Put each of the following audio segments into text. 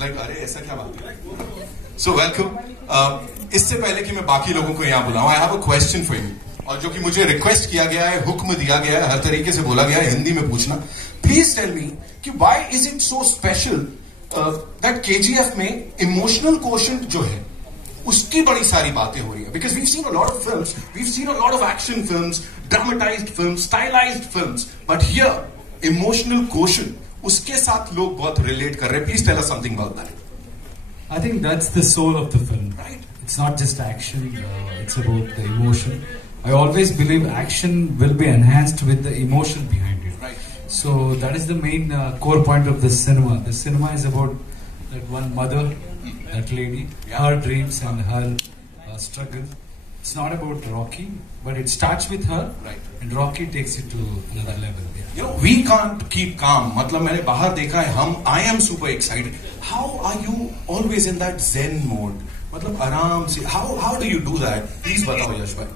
Like अरे ऐसा क्या बात है. So welcome. इससे पहले कि मैं बाकी लोगों को यहाँ बुलाऊं, I have a question for you, और जो कि मुझे रिक्वेस्ट किया गया है, हुक्म दिया गया है, हर तरीके से बोला गया है हिंदी में पूछना. प्लीज टेल मी कि why is it so special that KGF में इमोशनल क्वोशंट जो है उसकी बड़ी सारी बातें हो रही है. Because we've seen a lot of films, we've seen a lot of action films, dramatised films, stylised films, but here emotional quotient, उसके साथ लोग बहुत रिलेट कर रहे हैं. Please tell us something about that. I think that's the soul of the film. Right. It's not just action, it's about the emotion. I always believe action will be enhanced with the emotion behind it. Right. So that is the main core point of the cinema. The cinema is about that one mother, that lady, her dreams and her struggle. It's not about Rocky, but it starts with her, Right. and Rocky takes it to another level. Yeah. You know, we can't keep calm. मतलब मैंने बाहर देखा है, I am super excited. How are you always in that zen mode? मतलब आराम से. How do you do that? Please बताओ यश भाई.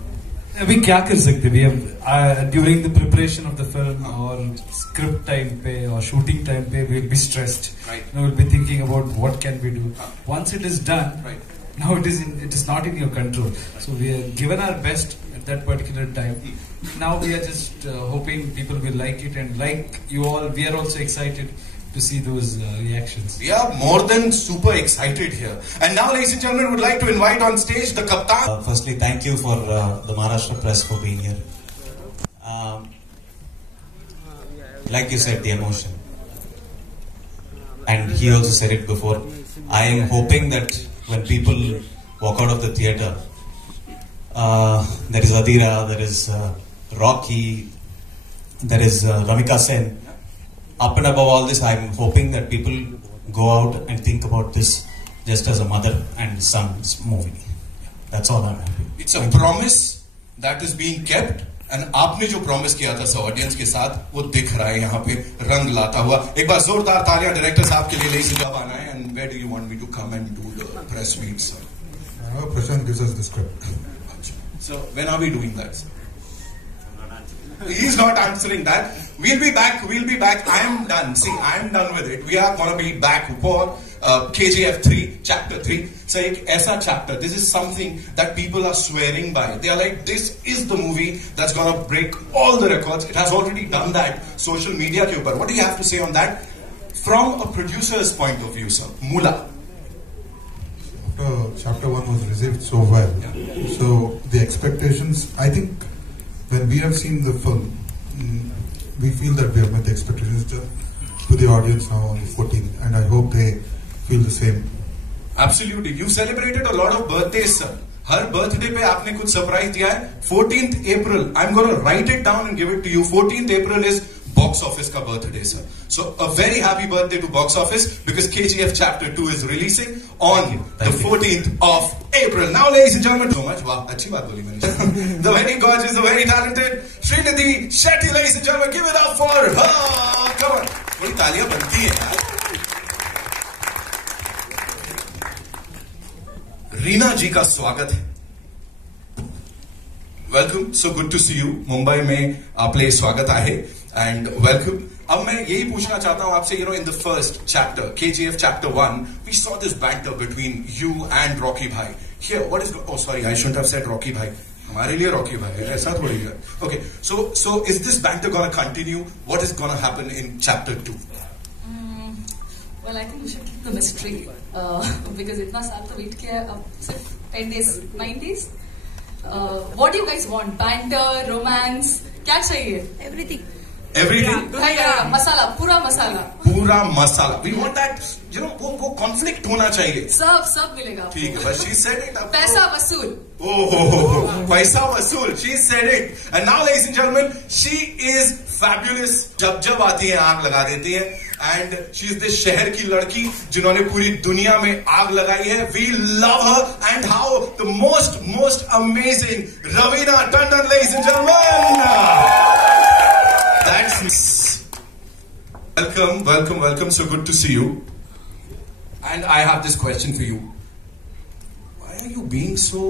अभी क्या कर सकते? We have during the preparation of the film or script time पे or shooting time पे we'll be stressed. Right. We'll be thinking about what can we do. Once it is done, Right. now it is not in your control. So we are given our best at that particular time. Now we are just hoping people will like it, and like you all, we are also excited to see those reactions. We are more than super excited here. And now, ladies and gentlemen, would like to invite on stage the Kaptan. Firstly, thank you for the Maharashtra Press for being here. Like you said, the emotion. And he also said it before. I am hoping that when people walk out of the theatre, there is Adira, there is Rocky, there is Ramika Sen. Up and above all this, I am hoping that people go out and think about this just as a mother and son's movie. That's all I'm happy. It's a promise that is being kept. And आपने जो promise किया था audience के साथ, वो दिख रहा है यहाँ पे रंग लाता हुआ. एक बार जोरदार तालियां डायरेक्टर साहब के लिए. लेकिन जब आना है, and where do you want me to come and do the press meet, sir? Prashant gives us the script. So when are we doing that, sir? He's not answering that. We'll be back. I am done. See, I am done with it. We are going to be back for KGF 3, Chapter 3. So एक ऐसा chapter, this is something that people are swearing by. They are like, this is the movie that's going to break all the records. It has already done that. Social media के ऊपर. What do you have to say on that? From a producer's point of view, sir. Mula. Chapter 1 was received so well. Yeah. So the expectations, I think when we have seen the film, we feel that we have met the expectations to the audience now on the 14th, and I hope they feel the same. Absolutely. You celebrated a lot of birthdays, sir. Her birthday पे आपने कुछ surprise दिया है. 14th April, I'm going to write it down and give it to you. 14th April is box office का birthday, sir. So a very happy birthday to box office, because KGF Chapter 2 is releasing on the 14th of April. Now, ladies and gentlemen, so much. Wow, अच्छी बात बोली मैंने. The very gorgeous, the very talented Srinidhi Shetty, ladies and gentlemen, give it up for her. Come on, थोड़ी तालियां बनती है यार. रीना जी का स्वागत है. Welcome. So good to see you. Mumbai में आपले स्वागत आहे. And welcome. अब मैं यही पूछना चाहता हूं आपसे, in the first chapter, KGF Chapter 1, we saw this banter between you and Rocky Bhai. Here, what is, oh sorry, I shouldn't have said Rocky Bhai. हमारे लिए Rocky Bhai है, ऐसा थोड़ी है. Okay, so is this banter gonna continue? What is gonna happen in Chapter 2? Well, I think we should keep the mystery, because इतना साल तो wait किया, अब सिर्फ 10 days, 9 days. What do you guys want? Banter, romance, क्या चाहिए? Everything. मसाला, पूरा मसाला. We want that, वो conflict होना चाहिए. सब मिलेगा. ठीक है, but she said it. पैसा वसूल. Oh, पैसा वसूल. She said it. And now, ladies and gentlemen, she is fabulous. जब आती है आग लगा देती है. And she is this शहर की लड़की जिन्होंने पूरी दुनिया में आग लगाई है. We love her. And how the most amazing Raveena Tandon, ladies and gentlemen. That's welcome. So good to see you. And I have this question for you. Why are you being so?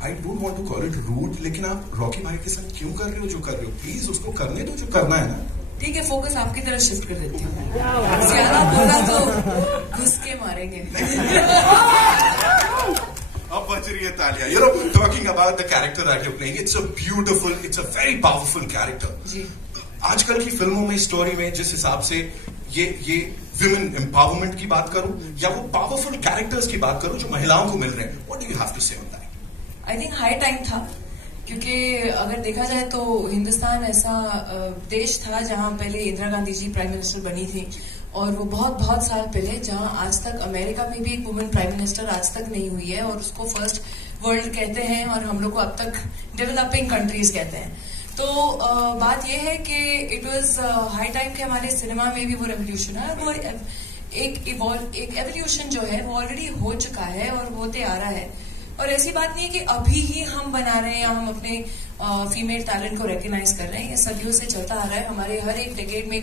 I don't want to call it rude, लेकिन आप Rocky भाई के साथ क्यों कर रहे हो जो कर रहे हो? प्लीज उसको करने दो जो करना है ना. ठीक है, फोकस आपकी तरफ शिफ्ट कर देती हूँ। ज्यादा बोला तो घुस के मारेंगे। अब बज रही है तालियां। You know, talking about the character that you're playing, it's a beautiful, it's a very powerful character. जी। आजकल की फिल्मों में, स्टोरी में जिस हिसाब से ये विमेन एम्पावरमेंट की बात करूं या वो पावरफुल कैरेक्टर्स की बात करूं जो महिलाओं को मिल रहे हैं, what do you have to say on that? I think high time था, क्योंकि अगर देखा जाए तो हिंदुस्तान ऐसा देश था जहां पहले इंदिरा गांधी जी प्राइम मिनिस्टर बनी थी, और वो बहुत साल पहले, जहां आज तक अमेरिका में भी एक वुमेन प्राइम मिनिस्टर आज तक नहीं हुई है, और उसको फर्स्ट वर्ल्ड कहते हैं और हम लोग को अब तक डेवलपिंग कंट्रीज कहते हैं। तो बात यह है कि इट वाज हाई टाइम कि हमारे सिनेमा में भी वो रेवोल्यूशन है, वो एक एवोल्यूशन जो है वो ऑलरेडी हो चुका है और होते आ रहा है। और ऐसी बात नहीं है कि अभी ही हम बना रहे हैं या हम अपने फीमेल टैलेंट को रिकग्नाइज कर रहे हैं, ये सदियों से चलता आ रहा है। हमारे हर एक डेकेड में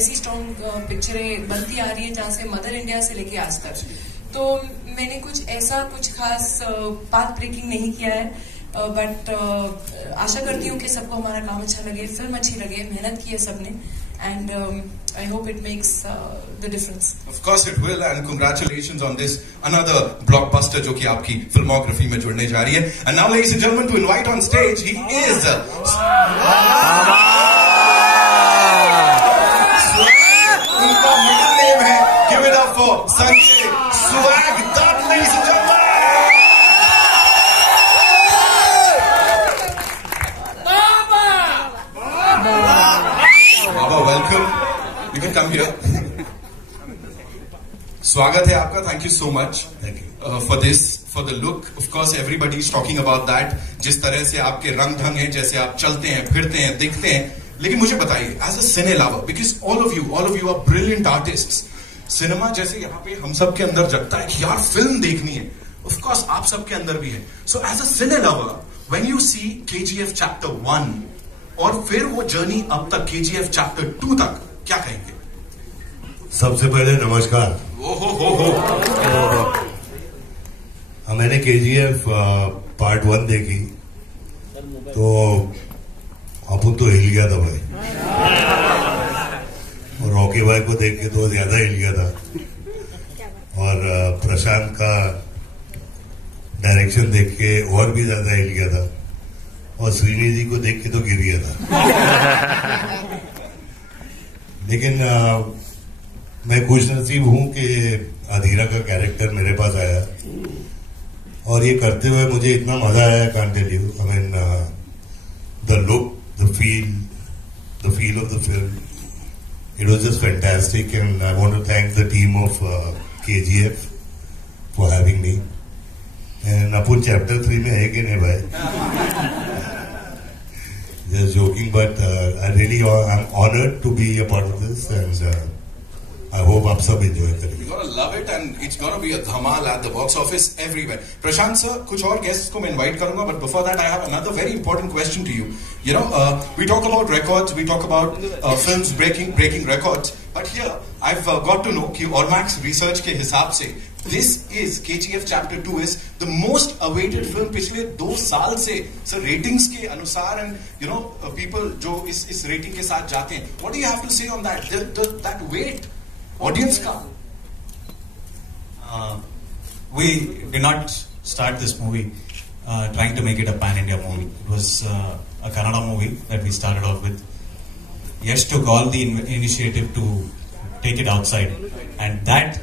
ऐसी स्ट्रॉन्ग पिक्चरें बनती आ रही है, जहां से मदर इंडिया से लेके आज तक। तो मैंने कुछ खास पाथ ब्रेकिंग नहीं किया है, बट आशा करती हूँ कि सबको हमारा काम अच्छा लगे, फिल्म अच्छी लगे, मेहनत की है सबने, and I hope it makes the difference. Of course it will, and congratulations on this another blockbuster जो कि आपकी फिल्मोग्राफी में जुड़ने जा रही है. And now, ladies and gentlemen, to invite on stage, he is उनका middle name है. Give it up for Sanjay Swag Dutt, ladies and gentlemen. Baba, welcome. You can come here. स्वागत है आपका. Thank you so much. Thank you. For this, for the look. Of course, everybody is talking about that. जिस तरह से आपके रंग ढंग हैं, जैसे आप चलते हैं, फिरते हैं, दिखते हैं. लेकिन मुझे बताइए, as a cine lover, because all of you are brilliant artists. Cinema जैसे यहाँ पे हम सब के अंदर जगता है कि यार फिल्म देखनी है. Of course, आप सब के अंदर भी है. So as a cine lover, when you see KGF Chapter 1 और फिर वो जर्नी अब तक KGF Chapter 2 तक, क्या कहेंगे? सबसे पहले नमस्कार. मैंने KGF पार्ट 1 देखी तो अपन तो हिल गया था भाई, और रॉकी भाई को देख के तो ज्यादा हिल गया था, और प्रशांत का डायरेक्शन देख के और भी ज्यादा हिल गया था, और श्रीनी जी को देख के तो गिर गया था. लेकिन मैं खुशनसीब हूं कि अधीरा का कैरेक्टर मेरे पास आया, और ये करते हुए मुझे इतना मजा आया, can't tell you. I mean the look, the feel of the film, it was just fantastic, and I want to thank the team of KGF for having me. And अपन चैप्टर 3 में है कि नहीं भाई? Just joking, but I'm honored to be a part of this, and I hope आप सब enjoy करेंगे. You're gonna love it, and it's gonna be a dhamal at the box office everywhere. Prashant sir, कुछ और guests को मैं invite करूँगा, but before that I have another very important question to you. You know, we talk about records, we talk about films breaking records, but here I've got to know कि Ormax research के हिसाब से this is KGF Chapter 2 is the most awaited film पिछले 2 साल से. So ratings के अनुसार, and you know people जो इस rating के साथ जाते हैं, what do you have to say on that? That weight audience का? We did not start this movie trying to make it a pan-India movie. It was a Kannada movie that we started off with. Yash took all the initiative to take it outside, and that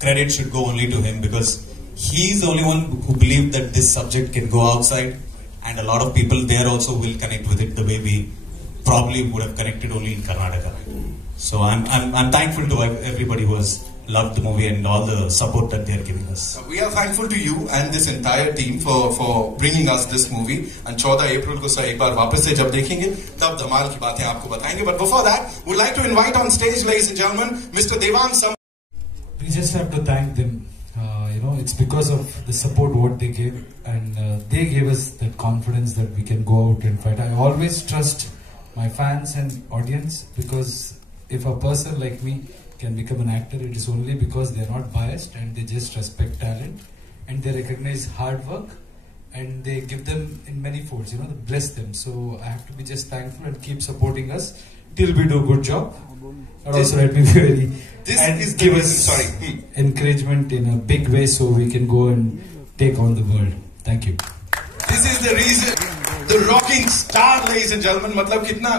credit should go only to him, because he's the only one who believed that this subject can go outside, and a lot of people there also will connect with it the way we probably would have connected only in Karnataka. So I'm thankful to everybody who has loved the movie and all the support that they are giving us. We are thankful to you and this entire team for bringing us this movie. And 14 अप्रैल को sir एक बार वापस से जब देखेंगे तब धमाल की बातें आपको बताएंगे. But before that, we'd like to invite on stage, ladies and gentlemen, Mr. Devang Sam. We just have to thank them. You know, it's because of the support what they gave, and they gave us that confidence that we can go out and fight. I always trust my fans and audience, because if a person like me can become an actor, it is only because they are not biased and they just respect talent and they recognize hard work and they give them in many folds, you know, they bless them. So I have to be just thankful and keep supporting us. till we do good job. And also let me be very This and is the give reason, us sorry. encouragement in a big way so we can go and take on the world. Thank you. This is the reason. The rocking star, ladies and gentlemen. मतलब कितना